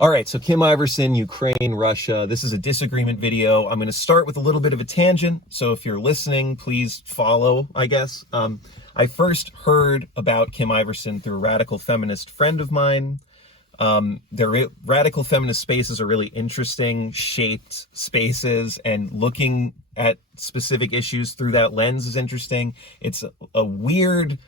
All right, so Kim Iversen, Ukraine, Russia. This is a disagreement video. I'm going to start with a little bit of a tangent. So if you're listening, please follow, I guess. I first heard about Kim Iversen through a radical feminist friend of mine. Their radical feminist spaces are really interesting, shaped spaces, and looking at specific issues through that lens is interesting. It's a weird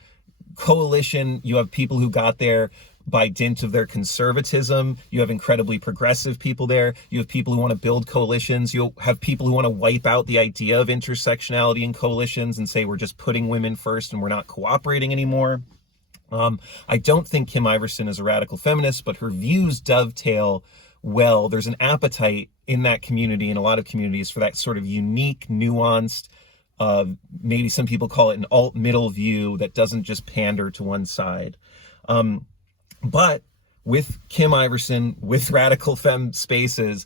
coalition. You have people who got there by dint of their conservatism. You have incredibly progressive people there. You have people who want to build coalitions. You'll have people who want to wipe out the idea of intersectionality in coalitions and say we're just putting women first and we're not cooperating anymore. I don't think Kim Iversen is a radical feminist, but her views dovetail well. There's an appetite in that community, in a lot of communities, for that sort of unique, nuanced, maybe some people call it an alt-middle view that doesn't just pander to one side. But with Kim Iversen, with radical fem spaces,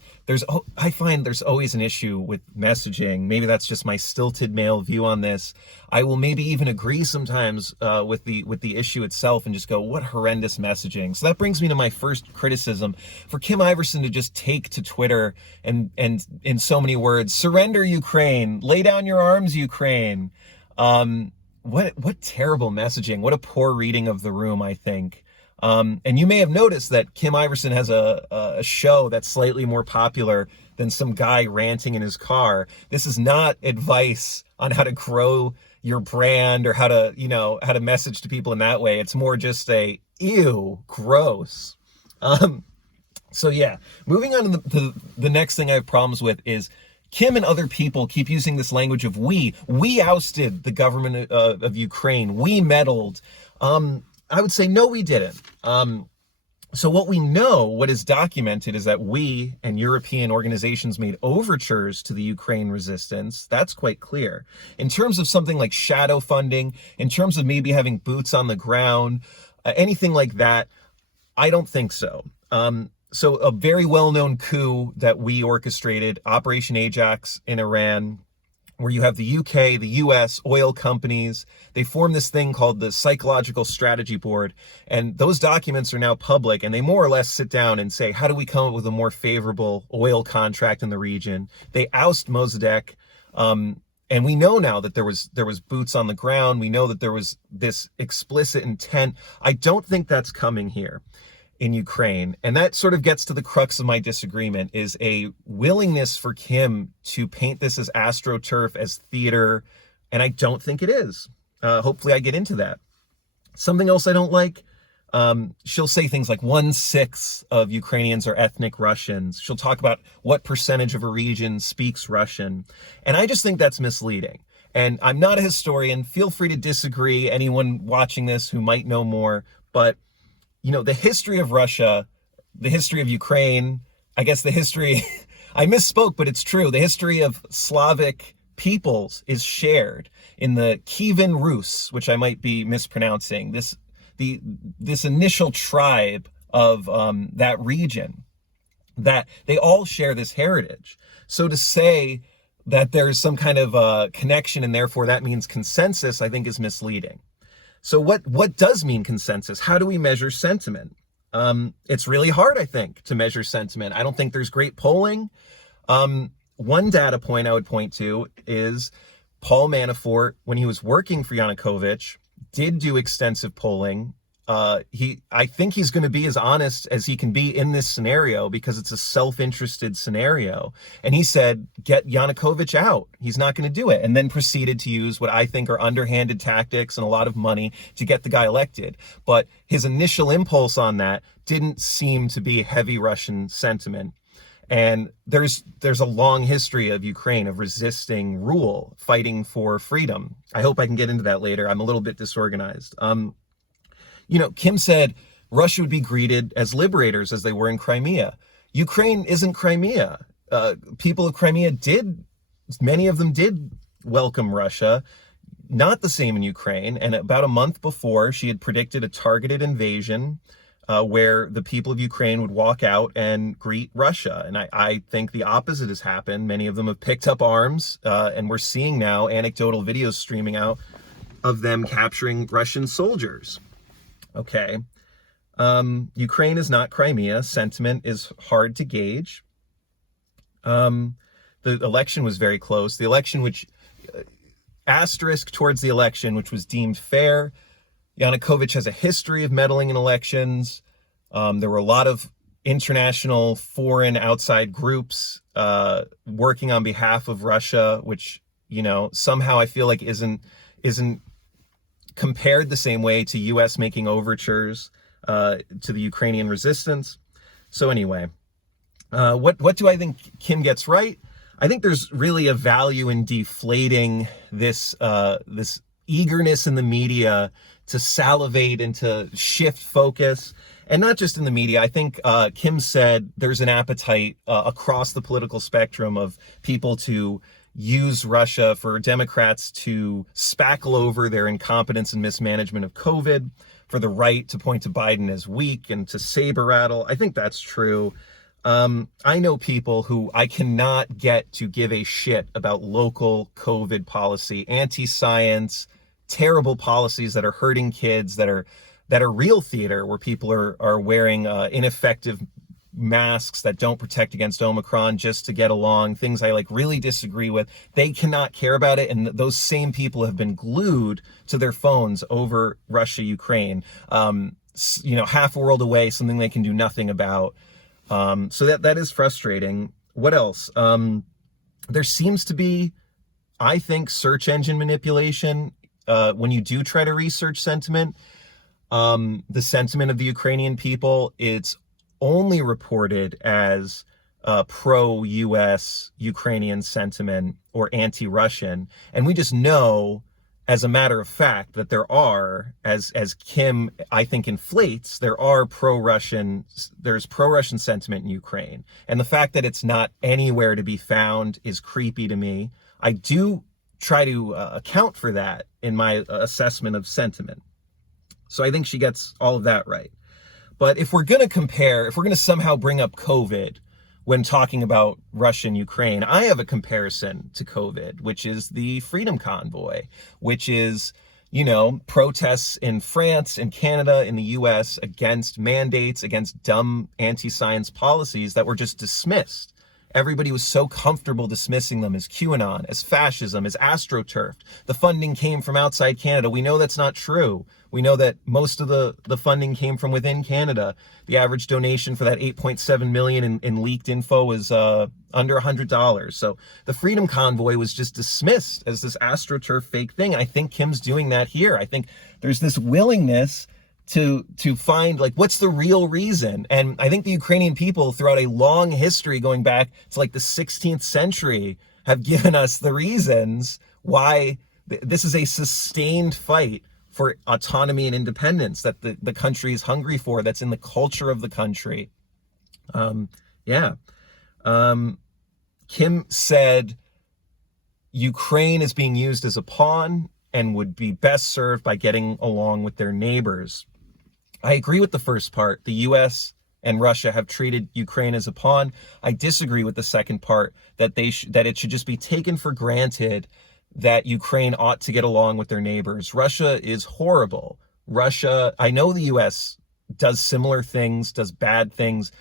I find there's always an issue with messaging. Maybe that's just my stilted male view on this. I will maybe even agree sometimes with the issue itself and just go, what horrendous messaging. So that brings me to my first criticism for Kim Iversen to just take to Twitter and in so many words, surrender Ukraine, lay down your arms, Ukraine. What terrible messaging. What a poor reading of the room, I think. And you may have noticed that Kim Iversen has a show that's slightly more popular than some guy ranting in his car. This is not advice on how to grow your brand or how to message to people in that way. It's more just ew, gross. So yeah, moving on to the next thing I have problems with is Kim and other people keep using this language of we. We ousted the government of Ukraine. We meddled. I would say, no, we didn't. So what we know, what is documented, is that we and European organizations made overtures to the Ukraine resistance. That's quite clear. In terms of something like shadow funding, in terms of maybe having boots on the ground, anything like that, I don't think so. So a very well-known coup that we orchestrated, Operation Ajax in Iran, where you have the UK, the US, oil companies. They form this thing called the Psychological Strategy Board, and those documents are now public, and they more or less sit down and say, how do we come up with a more favorable oil contract in the region? They oust Mossadegh, and we know now that there was boots on the ground. We know that there was this explicit intent. I don't think that's coming here in Ukraine. And that sort of gets to the crux of my disagreement, is a willingness for Kim to paint this as astroturf, as theater, and I don't think it is. Hopefully I get into that. Something else I don't like, she'll say things like 1/6 of Ukrainians are ethnic Russians. She'll talk about what percentage of a region speaks Russian. And I just think that's misleading. And I'm not a historian. Feel free to disagree, anyone watching this who might know more, but the history of Russia, the history of Ukraine, I guess the history, I misspoke, but it's true. The history of Slavic peoples is shared in the Kievan Rus, which I might be mispronouncing, this initial tribe of that region, that they all share this heritage. So to say that there is some kind of connection and therefore that means consensus, I think is misleading. So what does mean consensus? How do we measure sentiment? It's really hard, I think, to measure sentiment. I don't think there's great polling. One data point I would point to is Paul Manafort, when he was working for Yanukovych, did do extensive polling. I think he's going to be as honest as he can be in this scenario because it's a self-interested scenario. And he said, get Yanukovych out. He's not going to do it. And then proceeded to use what I think are underhanded tactics and a lot of money to get the guy elected. But his initial impulse on that didn't seem to be heavy Russian sentiment. And there's a long history of Ukraine of resisting rule, fighting for freedom. I hope I can get into that later. I'm a little bit disorganized. Kim said Russia would be greeted as liberators as they were in Crimea. Ukraine isn't Crimea. People of Crimea many of them did welcome Russia. Not the same in Ukraine. And about a month before, she had predicted a targeted invasion where the people of Ukraine would walk out and greet Russia. And I think the opposite has happened. Many of them have picked up arms, and we're seeing now anecdotal videos streaming out of them capturing Russian soldiers. Okay. Ukraine is not Crimea. Sentiment is hard to gauge. The election was very close. The election, which asterisk towards the election, which was deemed fair. Yanukovych has a history of meddling in elections. There were a lot of international, foreign, outside groups working on behalf of Russia, which, you know, somehow I feel like isn't compared the same way to U.S. making overtures to the Ukrainian resistance. So anyway, what do I think Kim gets right? I think there's really a value in deflating this eagerness in the media to salivate and to shift focus. And not just in the media. I think Kim said there's an appetite across the political spectrum of people to use Russia, for Democrats to spackle over their incompetence and mismanagement of COVID, for the right to point to Biden as weak and to saber rattle. I think that's true. I know people who I cannot get to give a shit about local COVID policy, anti-science, terrible policies that are hurting kids, that are real theater, where people are wearing ineffective masks that don't protect against Omicron just to get along, things I really disagree with. They cannot care about it, and those same people have been glued to their phones over Russia, Ukraine, half a world away, something they can do nothing about. So that is frustrating. What else? There seems to be, I think, search engine manipulation when you do try to research sentiment. The sentiment of the Ukrainian people, it's only reported as pro-US Ukrainian sentiment or anti-Russian. And we just know, as a matter of fact, that there are, as Kim, I think, inflates, there's pro-Russian sentiment in Ukraine. And the fact that it's not anywhere to be found is creepy to me. I do try to account for that in my assessment of sentiment. So I think she gets all of that right. But if we're going to compare, if we're going to somehow bring up COVID when talking about Russia and Ukraine, I have a comparison to COVID, which is the Freedom Convoy, which is, protests in France and Canada, in the US, against mandates, against dumb anti-science policies that were just dismissed. Everybody was so comfortable dismissing them as QAnon, as fascism, as AstroTurf. The funding came from outside Canada. We know that's not true. We know that most of the funding came from within Canada. The average donation for that $8.7 million in leaked info was under $100. So the Freedom Convoy was just dismissed as this AstroTurf fake thing. I think Kim's doing that here. I think there's this willingness to find, what's the real reason? And I think the Ukrainian people, throughout a long history going back to the 16th century, have given us the reasons why this is a sustained fight for autonomy and independence that the country is hungry for, that's in the culture of the country. Kim said Ukraine is being used as a pawn and would be best served by getting along with their neighbors. I agree with the first part. The U.S. and Russia have treated Ukraine as a pawn. I disagree with the second part, that that it should just be taken for granted that Ukraine ought to get along with their neighbors. Russia is horrible. I know the U.S. does similar things, does bad things.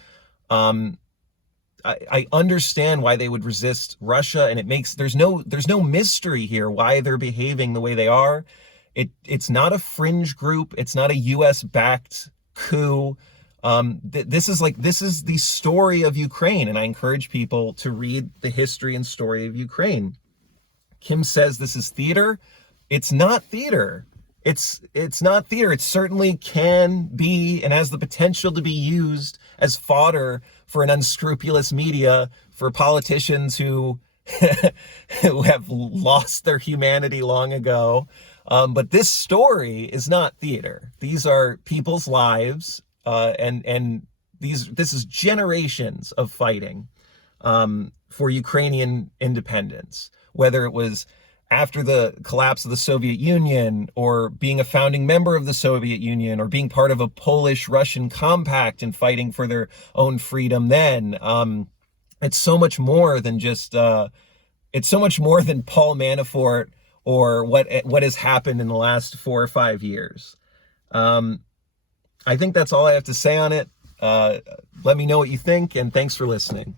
I understand why they would resist Russia, and there's no mystery here why they're behaving the way they are. It's not a fringe group. It's not a U.S.-backed coup. This is the story of Ukraine, and I encourage people to read the history and story of Ukraine. Kim says this is theater. It's not theater. It's not theater. It certainly can be and has the potential to be used as fodder for an unscrupulous media, for politicians who have lost their humanity long ago. But this story is not theater. These are people's lives, and this is generations of fighting for Ukrainian independence, whether it was after the collapse of the Soviet Union, or being a founding member of the Soviet Union, or being part of a Polish-Russian compact and fighting for their own freedom then. It's so much more than just, it's so much more than Paul Manafort or what has happened in the last 4 or 5 years. I think that's all I have to say on it. Let me know what you think, and thanks for listening.